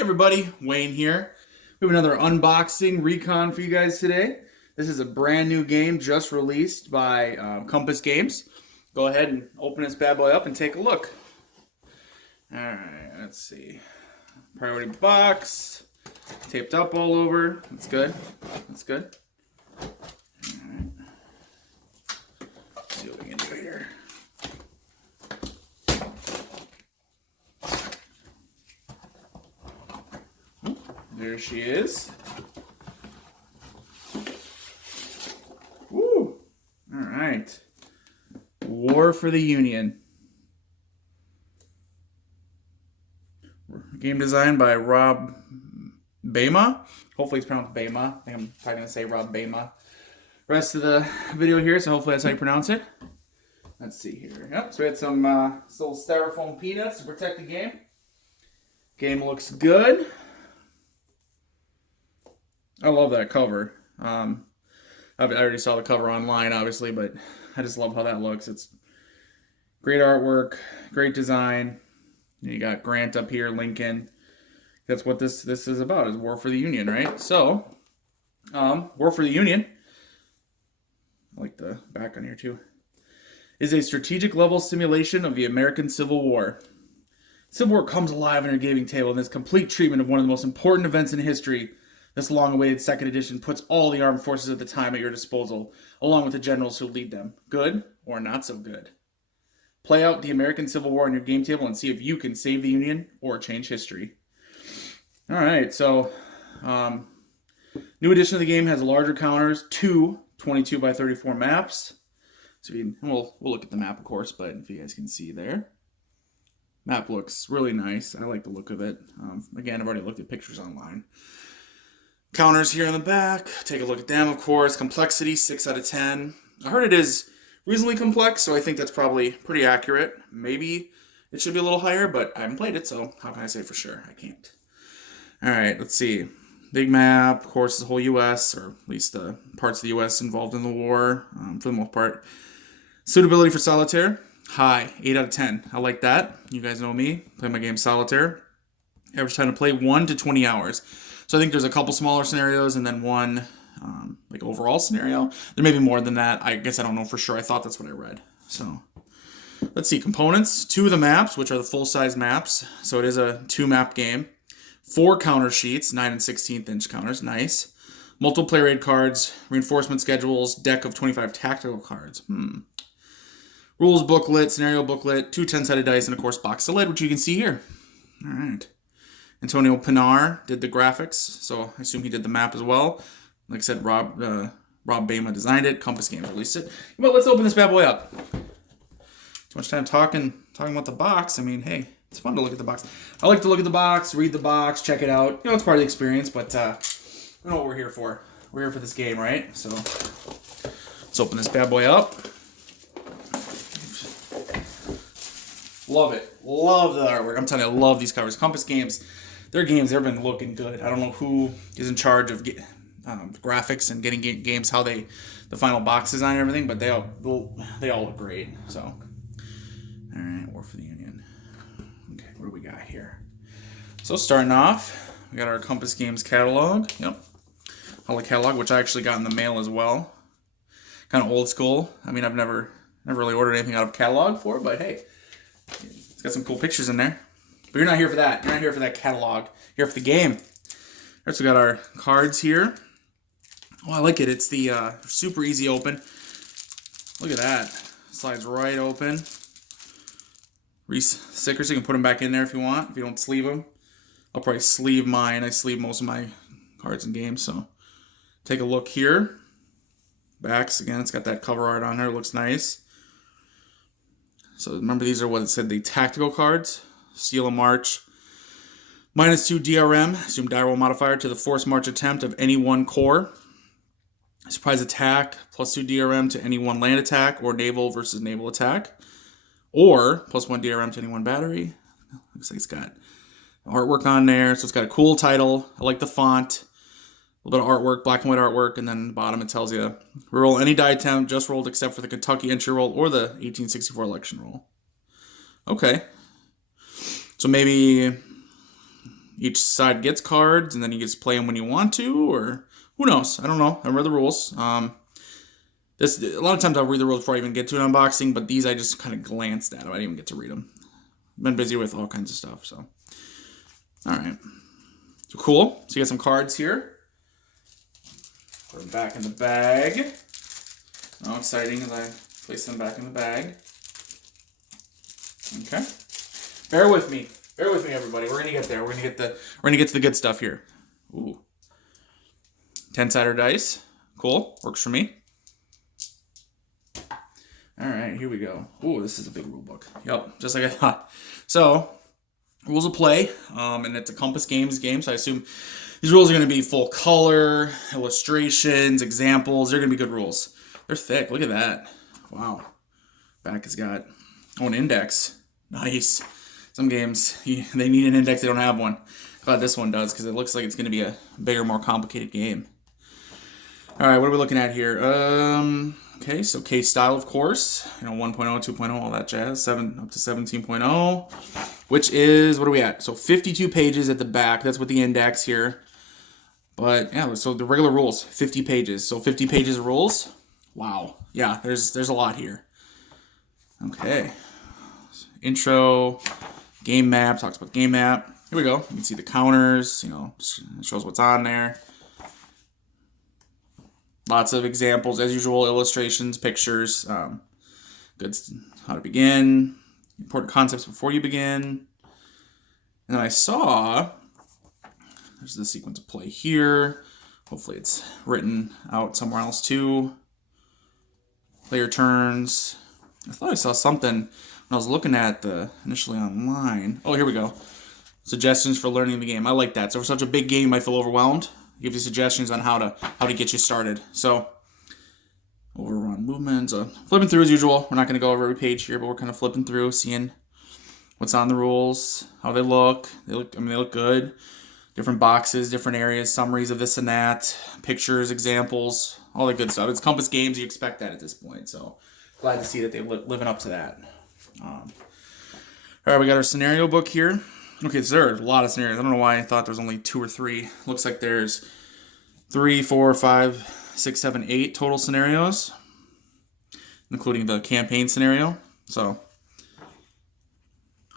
Everybody, Wayne here. We have another unboxing Recon for you guys today. This is a brand new game just released by Compass Games. Go ahead and open this bad boy up and take a look. Alright, let's see. Priority box. Taped up all over. That's good. That's good. Alright. Let's see what we can do here. There she is. Woo! All right. War for the Union. Game designed by Rob Beyma. Hopefully it's pronounced Beyma. I think I'm probably going to say Rob Beyma. Rest of the video here, so hopefully that's how you pronounce it. Let's see here. Yep, so we had some little styrofoam peanuts to protect the game. Game looks good. I love that cover. I already saw the cover online, obviously, but I just love how that looks. It's great artwork, great design. You got Grant up here, Lincoln. That's what this is about, is War for the Union, right? So, War for the Union, I like the back on here too, is a strategic level simulation of the American Civil War. Civil War comes alive on your gaming table in this complete treatment of one of the most important events in history. This long-awaited second edition puts all the armed forces at the time at your disposal, along with the generals who lead them, good or not so good. Play out the American Civil War on your game table and see if you can save the Union or change history. All right, so new edition of the game has larger counters, two 22 by 34 maps. So we'll look at the map, of course, but if you guys can see there, map looks really nice. I like the look of it. Again, I've already looked at pictures online. Counters here in the back. Take a look at them, of course. Complexity, 6 out of 10. I heard it is reasonably complex, so I think that's probably pretty accurate. Maybe it should be a little higher, but I haven't played it, so how can I say for sure? I can't. All right, let's see. Big map, of course, the whole U.S., or at least the parts of the U.S. involved in the war, for the most part. Suitability for solitaire, high, 8 out of 10. I like that. You guys know me. Play my game solitaire. Average time to play 1 to 20 hours. So I think there's a couple smaller scenarios and then one like overall scenario. There may be more than that. I guess I don't know for sure. I thought that's what I read. So let's see. Components. 2 of the maps, which are the full-size maps. So it is a 2-map game. 4 counter sheets, 9 and 16th inch counters. Nice. Multiple player aid cards, reinforcement schedules, deck of 25 tactical cards. Rules booklet, scenario booklet, 2 10-sided dice, and of course box to lid, which you can see here. All right. Antonio Pinar did the graphics, so I assume he did the map as well. Like I said, Rob Beyma designed it. Compass Games released it. But let's open this bad boy up. Too much time talking about the box. I mean, hey, it's fun to look at the box. I like to look at the box, read the box, check it out. You know, it's part of the experience, but we know what we're here for. We're here for this game, right? So let's open this bad boy up. Love it. Love the artwork. I'm telling you, I love these covers. Compass Games, their games, they've been looking good. I don't know who is in charge of graphics and getting games, how the final box design and everything, but they all look great. So, all right, War for the Union. Okay, what do we got here? So starting off, we got our Compass Games catalog. Yep, Holiday catalog, which I actually got in the mail as well. Kind of old school. I mean, I've never really ordered anything out of catalog for, but hey, it's got some cool pictures in there. But you're not here for that. You're not here for that catalog. You're here for the game. Alright, so we got our cards here. Oh, I like it. It's the super easy open. Look at that. Slides right open. Reese stickers. You can put them back in there if you want. If you don't sleeve them. I'll probably sleeve mine. I sleeve most of my cards and games. So take a look here. Backs. Again, it's got that cover art on there. It looks nice. So remember, these are what it said, the tactical cards. Seal of March. -2 DRM, assume die roll modifier to the force march attempt of any one corps. Surprise attack, +2 DRM to any one land attack or naval versus naval attack. Or +1 DRM to any one battery. Looks like it's got artwork on there, so it's got a cool title. I like the font. A little bit of artwork, black and white artwork, and then the bottom it tells you, roll any die attempt just rolled except for the Kentucky entry roll or the 1864 election roll. Okay. So maybe each side gets cards, and then you just play them when you want to, or who knows? I don't know. I read the rules. A lot of times I'll read the rules before I even get to an unboxing, but these I just kind of glanced at them. I didn't even get to read them. I've been busy with all kinds of stuff, so. All right. So cool. So you got some cards here. Put them back in the bag. How exciting as I place them back in the bag. Okay. Bear with me. Bear with me, everybody. We're gonna get there. We're gonna get to the good stuff here. Ooh. 10-sided dice. Cool. Works for me. All right, here we go. Ooh, this is a big rule book. Yep, just like I thought. So, rules of play, and it's a Compass Games game, so I assume these rules are going to be full color, illustrations, examples. They're going to be good rules. They're thick. Look at that. Wow. Back has got an index. Nice. Some games, they need an index. They don't have one. Glad this one does, because it looks like it's going to be a bigger, more complicated game. All right, what are we looking at here? Okay, so case style, of course. 1.0, 2.0, all that jazz. 7 up to 17.0, which is, what are we at? So 52 pages at the back. That's with the index here. But yeah, so the regular rules, 50 pages. So 50 pages of rules. Wow. Yeah, there's a lot here. Okay. Intro, game map, talks about game map. Here we go. You can see the counters, shows what's on there. Lots of examples, as usual, illustrations, pictures, good how to begin, important concepts before you begin. And then I saw, there's the sequence of play here. Hopefully it's written out somewhere else too. Player turns. I thought I saw something when I was looking at initially online. Oh, here we go. Suggestions for learning the game. I like that. So for such a big game, you might feel overwhelmed. Give you suggestions on how to get you started. So, overrun movements. Flipping through as usual. We're not going to go over every page here, but we're kind of flipping through, seeing what's on the rules, how they look. They look good. Different boxes, different areas, summaries of this and that, pictures, examples, all that good stuff. It's Compass Games. You expect that at this point. So, glad to see that they're living up to that. All right, we got our scenario book here. Okay, so there are a lot of scenarios. I don't know why I thought there was only 2 or 3. Looks like there's 3, 4, 5, 6, 7, 8 total scenarios, including the campaign scenario. So,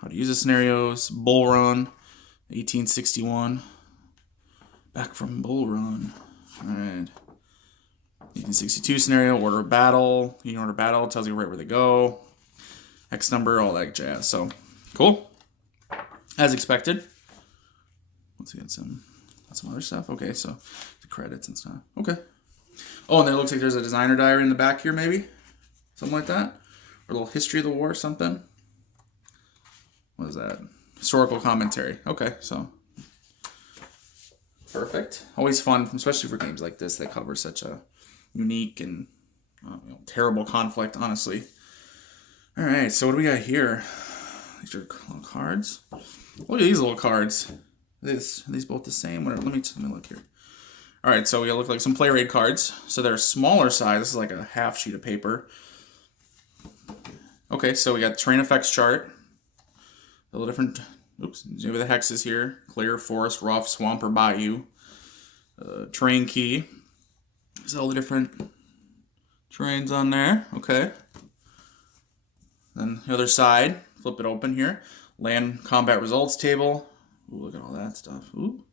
how to use the scenarios, Bull Run, 1861. Back from Bull Run. All right. 1862 scenario, order of battle. Order battle, tells you right where they go. X number, all that jazz. So, cool. As expected. Let's get some other stuff. Okay, so the credits and stuff. Okay. Oh, and it looks like there's a designer diary in the back here, maybe? Something like that? Or a little history of the war or something? What is that? Historical commentary. Okay, so. Perfect. Always fun, especially for games like this that cover such a unique and terrible conflict, honestly. All right, so what do we got here? These are little cards. Look at these little cards. Are these both the same? Let me look here. All right, so we look like some player aid cards. So they're smaller size. This is like a half sheet of paper. Okay, so we got terrain effects chart. A little different. Oops, maybe the hexes here. Clear, forest, rough, swamp, or bayou. Terrain key. There's all the different terrains on there. Okay. Then the other side. Flip it open here. Land combat results table. Ooh, look at all that stuff. Ooh.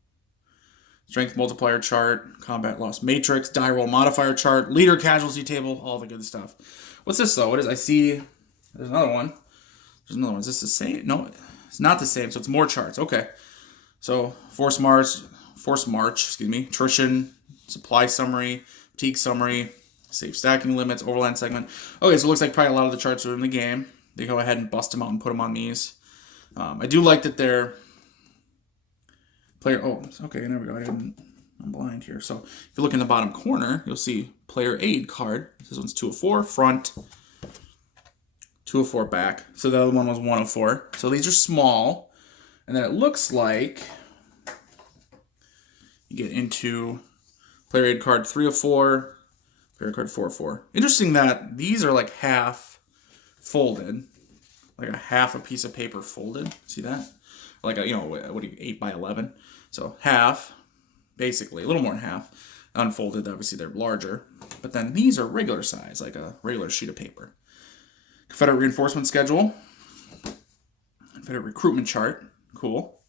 Strength multiplier chart. Combat loss matrix. Die roll modifier chart. Leader casualty table. All the good stuff. What's this though? What is? I see. There's another one. There's another one. Is this the same? No, it's not the same. So it's more charts. Okay. So force march. Excuse me. Attrition. Supply summary. Fatigue summary. Safe stacking limits. Overland segment. Okay. So it looks like probably a lot of the charts are in the game. They go ahead and bust them out and put them on these. I do like that they're player. Oh, okay, there we go. I'm blind here. So if you look in the bottom corner, you'll see player aid card. This one's 204 front, 204 back. So the other one was 104. So these are small, and then it looks like you get into player aid card 304, player card 404. Interesting that these are like half folded, like a half a piece of paper folded. See that? like a, what do you, 8 by 11. So half, basically, a little more than half. Unfolded, obviously they're larger. But then these are regular size, like a regular sheet of paper. Confederate reinforcement schedule. Confederate recruitment chart. Cool.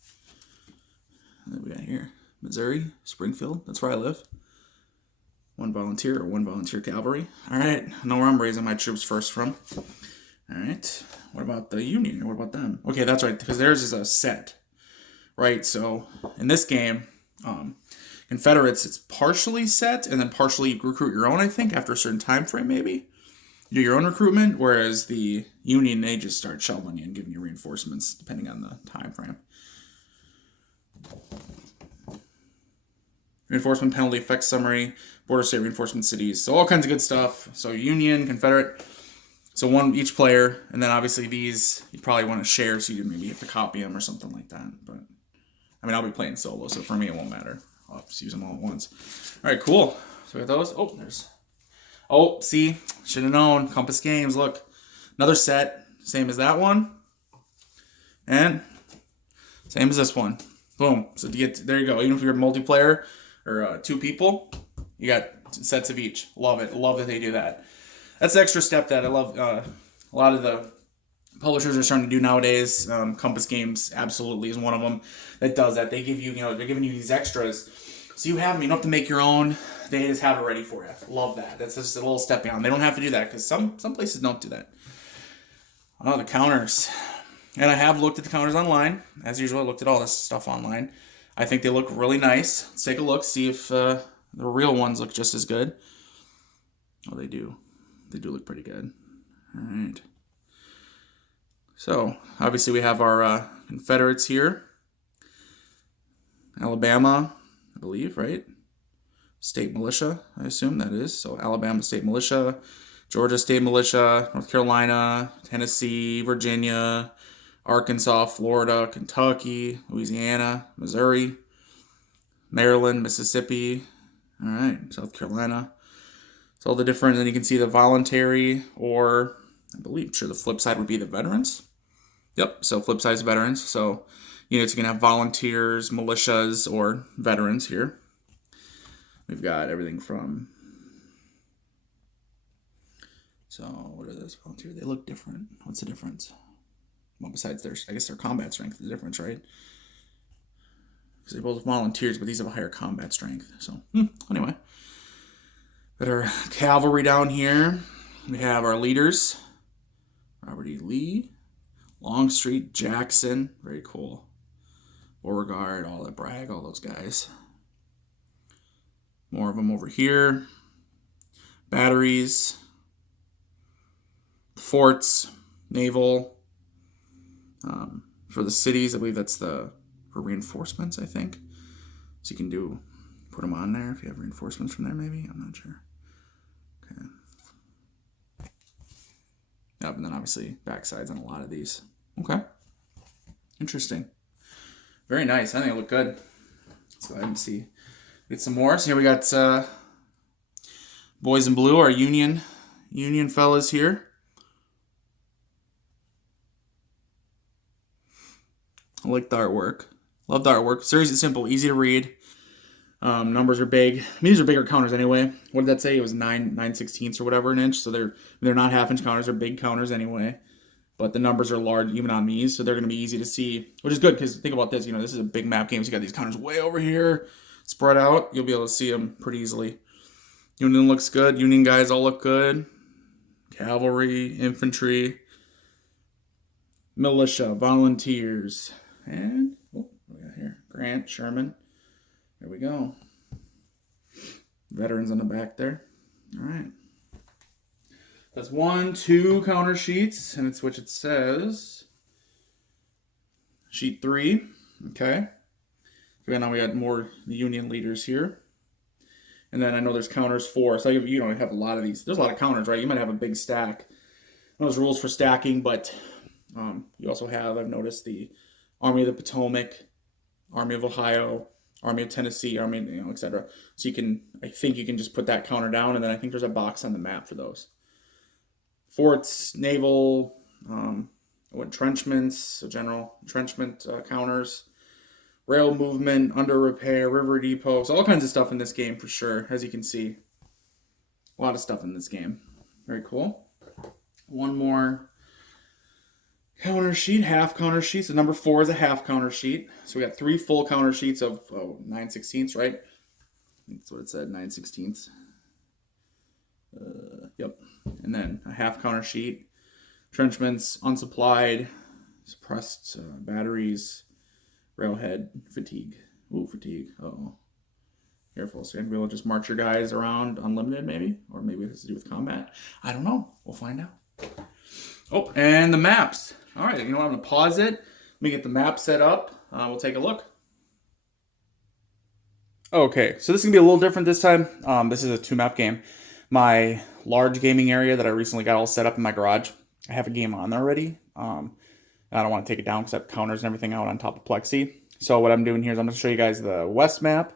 And then we got here, Missouri, Springfield. That's where I live. One volunteer cavalry. All right, I know where I'm raising my troops first from. All right, what about the Union? What about them? Okay, that's right, because theirs is a set, right? So in this game, Confederates, it's partially set, and then partially you recruit your own, I think, after a certain time frame, maybe. You do your own recruitment, whereas the Union, they just start shoveling you and giving you reinforcements, depending on the time frame. Reinforcement penalty effects summary, border state reinforcement cities. So all kinds of good stuff. So Union, Confederate. So one each player, and then obviously these you probably want to share, so you maybe have to copy them or something like that. But I mean, I'll be playing solo, so for me it won't matter. I'll just use them all at once. All right, cool. So we got those. Oh, there's. Oh, see, should have known. Compass Games. Look, another set, same as that one, and same as this one. Boom. So to get there you go. Even if you're multiplayer or 2 people, you got sets of each. Love it. Love that they do that. That's the extra step that I love. A lot of the publishers are starting to do nowadays. Compass Games absolutely is one of them that does that. They give you, they're giving you these extras, so you have them. You don't have to make your own. They just have it ready for you. Love that. That's just a little step beyond. They don't have to do that because some places don't do that. Oh, the counters. And I have looked at the counters online. As usual, I looked at all this stuff online. I think they look really nice. Let's take a look, see if the real ones look just as good. Oh, they do. They do look pretty good. All right. So, obviously we have our Confederates here. Alabama, I believe, right? State militia, I assume that is. So, Alabama State Militia, Georgia State Militia, North Carolina, Tennessee, Virginia, Arkansas, Florida, Kentucky, Louisiana, Missouri, Maryland, Mississippi, all right, South Carolina. It's all the different, and then you can see the voluntary, or I believe, sure, the flip side would be the veterans. Yep, so flip side is veterans. So units, you can have volunteers, militias, or veterans here. We've got everything from, so what are those volunteers? They look different. What's the difference? Well, besides I guess their combat strength is the difference, right? Because they're both volunteers, but these have a higher combat strength. So anyway. Got our cavalry down here. We have our leaders. Robert E. Lee, Longstreet, Jackson. Very cool. Beauregard, all that Bragg, all those guys. More of them over here. Batteries. Forts. Naval. For the cities, I believe that's for reinforcements, I think. So you can put them on there if you have reinforcements from there, maybe. I'm not sure. Okay. Yep, and then obviously backsides on a lot of these. Okay. Interesting. Very nice. I think it looked good. Let's go ahead and see. Get some more. So here we got boys in blue, our Union fellas here. I like the artwork. Love the artwork. Series is simple, easy to read. Numbers are big. I mean, these are bigger counters anyway. What did that say? It was 9/16 or whatever an inch. So they're not half-inch counters. They're big counters anyway. But the numbers are large even on these, so they're going to be easy to see, which is good because think about this. This is a big map game, so you got these counters way over here spread out. You'll be able to see them pretty easily. Union looks good. Union guys all look good. Cavalry, infantry, militia, volunteers, and what do we got here? Grant, Sherman. There we go. Veterans on the back there. All right. That's 2 counter sheets, and it's which it says. Sheet 3. Okay. So now we got more Union leaders here. And then I know there's counters 4. So you don't have a lot of these. There's a lot of counters, right? You might have a big stack. Those rules for stacking, but you also have, I've noticed, the Army of the Potomac, Army of Ohio, Army of Tennessee, Army, etc. So I think you can just put that counter down, and then I think there's a box on the map for those. Forts, naval, entrenchments, so general entrenchment counters, rail movement, under repair, river depots, all kinds of stuff in this game for sure, as you can see. A lot of stuff in this game. Very cool. One more counter sheet, half counter sheet. So number 4 is a half counter sheet. So we got 3 full counter sheets of 9/16, right? That's what it said, 9/16. Yep. And then a half counter sheet. Entrenchments, unsupplied, suppressed batteries, railhead, fatigue. Ooh, fatigue. Uh-oh. Careful. So you're going to be able to just march your guys around unlimited, maybe? Or maybe it has to do with combat. I don't know. We'll find out. Oh, and the maps. All right, you know what? I'm going to pause it. Let me get the map set up. We'll take a look. Okay, so this is going to be a little different this time. This is a 2-map game. My large gaming area that I recently got all set up in my garage, I have a game on there already. I don't want to take it down because I have counters and everything out on top of Plexi. So what I'm doing here is I'm going to show you guys the west map,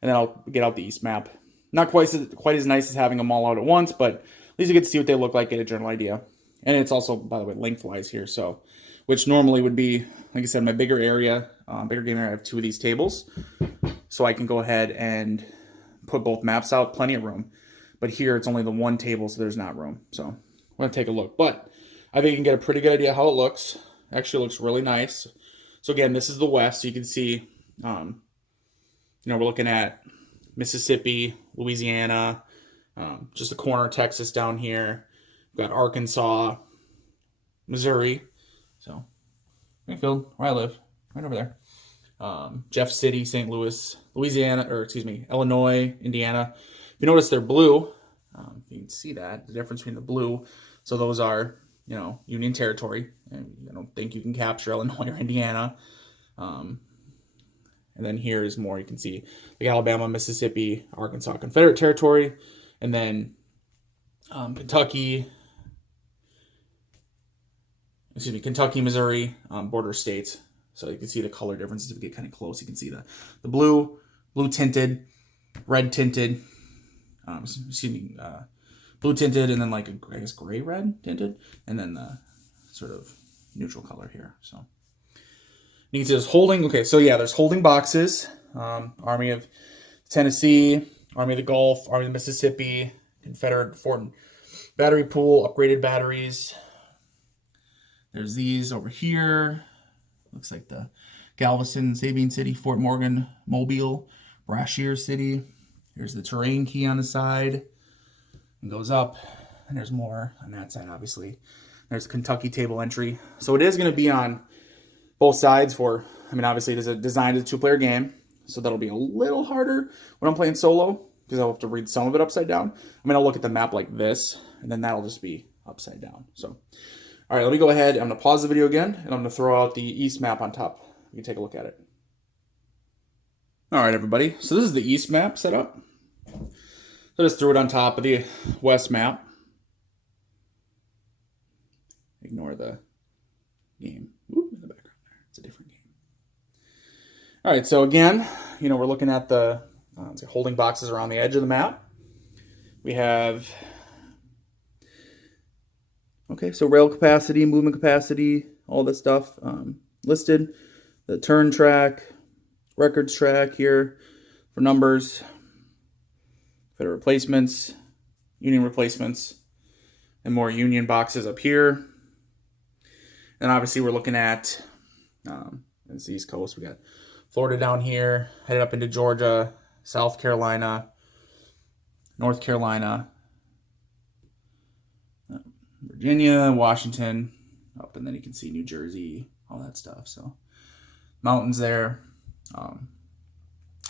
and then I'll get out the east map. Not quite as nice as having them all out at once, but at least you get to see what they look like, get a general idea. And it's also, by the way, lengthwise here, so which normally would be, like I said, my bigger area, bigger game area. I have 2 of these tables, so I can go ahead and put both maps out, plenty of room. But here it's only the 1 table, so there's not room. So we're gonna take a look, but I think you can get a pretty good idea how it looks. Actually, looks really nice. So again, this is the west, so you can see, we're looking at Mississippi, Louisiana, just the corner of Texas down here. We've got Arkansas, Missouri, so Springfield, where I live, right over there. Jeff City, St. Louis, Illinois, Indiana. If you notice, they're blue. You can see that, the difference between the blue. So those are, Union territory. And I don't think you can capture Illinois or Indiana. And then here is more, you can see like Alabama, Mississippi, Arkansas, Confederate territory. And then Kentucky, Missouri, border states. So you can see the color differences. If you get kind of close, you can see the blue tinted, red tinted, blue tinted, and then like I guess gray red tinted, and then the sort of neutral color here. So you can see there's holding. Okay, so yeah, there's holding boxes. Army of Tennessee, Army of the Gulf, Army of the Mississippi, Confederate Fort Battery Pool, upgraded batteries. There's these over here. Looks like the Galveston, Sabine City, Fort Morgan, Mobile, Brashear City. Here's the terrain key on the side. It goes up, and there's more on that side, obviously. There's Kentucky table entry. So it is going to be on both sides obviously it is designed as a 2-player game, so that'll be a little harder when I'm playing solo, because I'll have to read some of it upside down. I'll look at the map like this, and then that'll just be upside down. So, all right, let me go ahead. I'm going to pause the video again, and I'm going to throw out the east map on top. You can take a look at it. All right, everybody. So this is the east map set up. So I just threw it on top of the west map. Ignore the game. Oop, in the background there. It's a different game. All right, so again, we're looking at the holding boxes around the edge of the map. We have, so rail capacity, movement capacity, all this stuff listed. The turn track, records track here for numbers, Federal replacements, Union replacements, and more Union boxes up here. And obviously we're looking at, it's the East Coast. We got Florida down here, headed up into Georgia, South Carolina, North Carolina, Virginia, Washington, up, and then you can see New Jersey, all that stuff. So mountains there.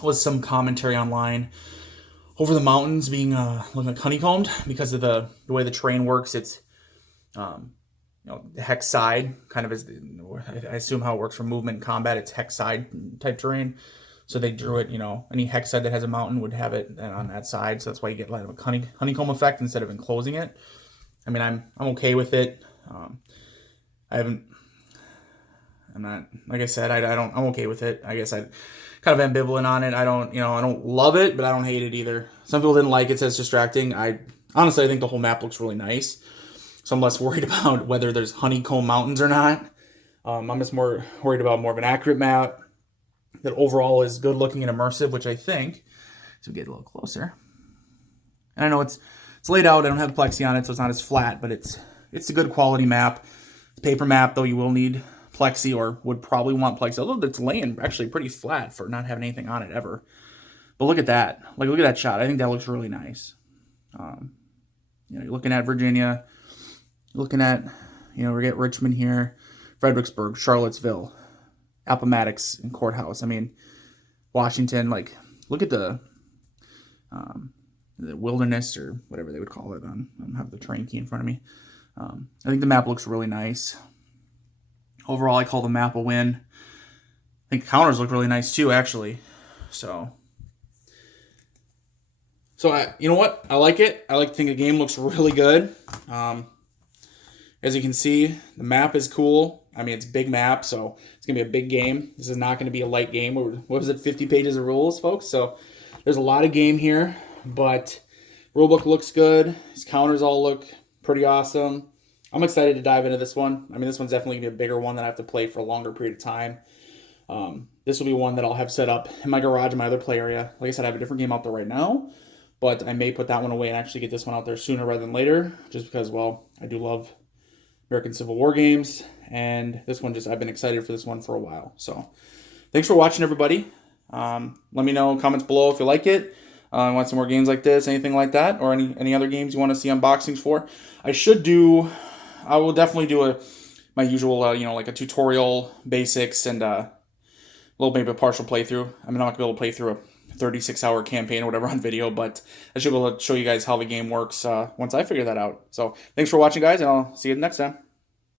Was some commentary online over the mountains being looking like honeycombed because of the way the terrain works. It's the hex side kind of is, I assume how it works for movement and combat. It's hex side type terrain. So they drew it, any hex side that has a mountain would have it on that side. So that's why you get like a honeycomb effect instead of enclosing it. I'm okay with it. I'm not, like I said, I'm okay with it. I guess I kind of ambivalent on it. I don't love it, but I don't hate it either. Some people didn't like it, says distracting. Honestly, I think the whole map looks really nice. so I'm less worried about whether there's honeycomb mountains or not. I'm just more worried about more of an accurate map that overall is good looking and immersive, which I think. So get a little closer. And I know it's laid out. I don't have plexi on it, so it's not as flat, but it's a good quality map. It's a paper map, though you will need plexi, or would probably want plexi, although it's laying actually pretty flat for not having anything on it ever. But look at that. Like, look at that shot. I think that looks really nice. You're looking at Virginia, looking at, we get Richmond here, Fredericksburg, Charlottesville, Appomattox, and Courthouse. I mean, Washington, like, look at the wilderness, or whatever they would call it. I don't have the terrain key in front of me. I think the map looks really nice. Overall, I call the map a win. I think counters look really nice too, actually. So you know what? I like it. I think the game looks really good. As you can see, the map is cool. I mean, it's a big map, so it's going to be a big game. This is not going to be a light game. What was it, 50 pages of rules, folks? So there's a lot of game here, but rulebook looks good. These counters all look pretty awesome. I'm excited to dive into this one. I mean, this one's definitely going to be a bigger one that I have to play for a longer period of time. This will be one that I'll have set up in my garage in my other play area. Like I said, I have a different game out there right now, but I may put that one away and actually get this one out there sooner rather than later, just because, well, I do love American Civil War games, and this one I've been excited for this one for a while. So thanks for watching, everybody. Let me know in comments below if you like it. Want some more games like this, anything like that, or any other games you want to see unboxings for. I will definitely do my usual, like a tutorial, basics, and a little maybe a partial playthrough. I'm not going to be able to play through a 36-hour campaign or whatever on video, but I should be able to show you guys how the game works once I figure that out. So thanks for watching, guys, and I'll see you next time.